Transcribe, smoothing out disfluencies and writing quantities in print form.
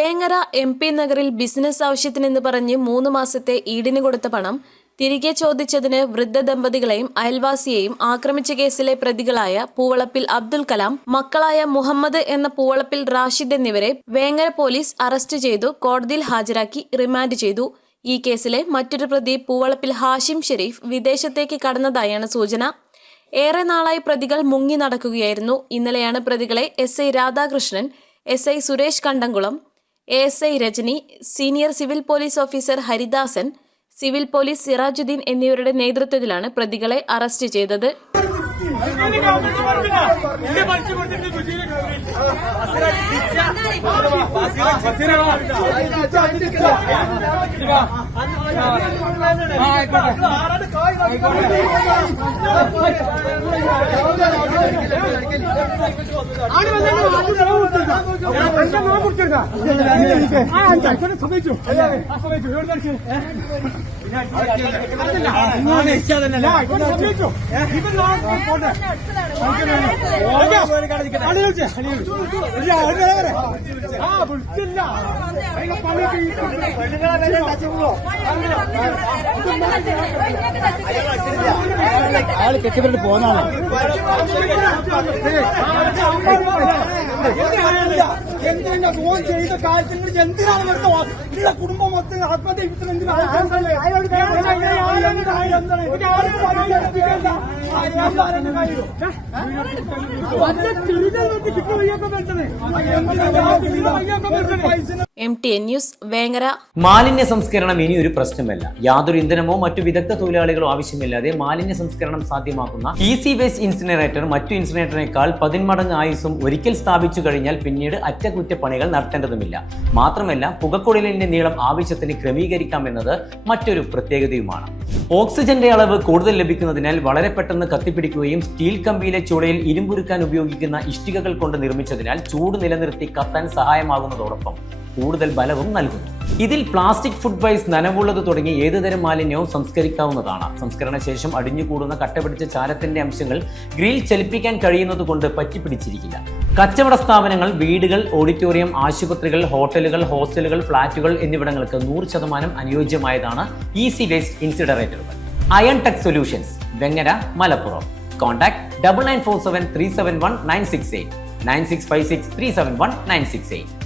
Vengara MP നഗറിൽ business ആവശ്യത്തിനെന്ന് പറഞ്ഞ് 3 മാസത്തെ ഈടിന് കൊടുത്ത പണം തിരികെ ചോദിച്ചതിന് വൃദ്ധ ദമ്പതികളെയും അയൽവാസിയെയും ആക്രമിച്ച കേസിലെ പ്രതികളായ പൂവളപ്പിൽ അബ്ദുൽ കലാം, മക്കളായ മുഹമ്മദ് എന്ന പൂവളപ്പിൽ റാഷിദ് എന്നിവരെ വേങ്ങര പോലീസ് അറസ്റ്റ് ചെയ്തു കോടതിയിൽ ഹാജരാക്കി റിമാൻഡ് ചെയ്തു. ഈ കേസിലെ മറ്റൊരു പ്രതി പൂവളപ്പിൽ ഹാഷിം ഷെരീഫ് വിദേശത്തേക്ക് കടന്നതായാണ് സൂചന. ഏറെ നാളായി പ്രതികൾ മുങ്ങി നടക്കുകയായിരുന്നു. ഇന്നലെയാണ് പ്രതികളെ SI Radhakrishnan, SI Suresh Kandamkulam, ASI Rajani, senior civil police officer Haridasan, civil police Sirajuddin എന്നിവരുടെ നേതൃത്വത്തിലാണ് പ്രതികളെ അറസ്റ്റ് ചെയ്തത്. അയാൾ കെട്ടിപ്പെട്ട് പോന്നാണ്. എന്തിനാ ഫോൺ ചെയ്ത കാര്യത്തിൽ എന്തിനാണ് നിങ്ങളുടെ കുടുംബം മൊത്തം ആത്മഹത്യ MTN ന്യൂസ് വേങ്ങര. മാലിന്യ സംസ്കരണം ഇനി ഒരു പ്രശ്നമല്ല. യാതൊരു ഇന്ധനമോ മറ്റു വിദഗ്ധ തൊഴിലാളികളോ ആവശ്യമില്ലാതെ മാലിന്യ സംസ്കരണം സാധ്യമാക്കുന്ന ഈസി വേസ്റ്റ് ഇൻസിനറേറ്റർ മറ്റു ഇൻസിനറേറ്ററിനേക്കാൾ 10 മടങ്ങ് ആയുസ്സും ഒരിക്കൽ സ്ഥാപിച്ചു കഴിഞ്ഞാൽ പിന്നീട് അറ്റകുറ്റപ്പണികൾ നടത്തേണ്ടതുമില്ല. മാത്രമല്ല, പുകക്കുഴലിന്റെ നീളം ആവശ്യത്തിന് ക്രമീകരിക്കാമെന്നത് മറ്റൊരു പ്രത്യേകതയുമാണ്. ഓക്സിജന്റെ അളവ് കൂടുതൽ ലഭിക്കുന്നതിനാൽ വളരെ പെട്ടെന്ന് കത്തിപ്പിടിക്കുകയും സ്റ്റീൽ കമ്പിയിലെ ചൂളയിൽ ഇരുമ്പുരുക്കാൻ ഉപയോഗിക്കുന്ന ഇഷ്ടികകൾ കൊണ്ട് നിർമ്മിച്ചതിനാൽ ചൂട് നിലനിർത്തി കത്താൻ സഹായമാകുന്നതോടൊപ്പം കൂടുതൽ ബലവും നൽകുന്നു. ഇതിൽ പ്ലാസ്റ്റിക്, ഫുഡ് വേസ്റ്റ്, നനവുള്ളത് തുടങ്ങി ഏതുതരം മാലിന്യവും സംസ്കരിക്കാവുന്നതാണ്. സംസ്കരണ ശേഷം അടിഞ്ഞുകൂടുന്ന കട്ടപിടിച്ച ചാരത്തിന്റെ അംശങ്ങൾ ഗ്രിൽ ചലിപ്പിക്കാൻ കഴിയുന്നത് കൊണ്ട് പറ്റിപ്പിടിച്ചിരിക്കില്ല. കച്ചവട സ്ഥാപനങ്ങൾ, വീടുകൾ, ഓഡിറ്റോറിയം, ആശുപത്രികൾ, ഹോട്ടലുകൾ, ഹോസ്റ്റലുകൾ, ഫ്ളാറ്റുകൾ എന്നിവിടങ്ങൾക്ക് 100% അനുയോജ്യമായതാണ് ഈസി വേസ്റ്റ് ഇൻസിനറേറ്ററുകൾ. Iron tech solutions, Vengara, Malappuram. Contact 9947371968 9656371968.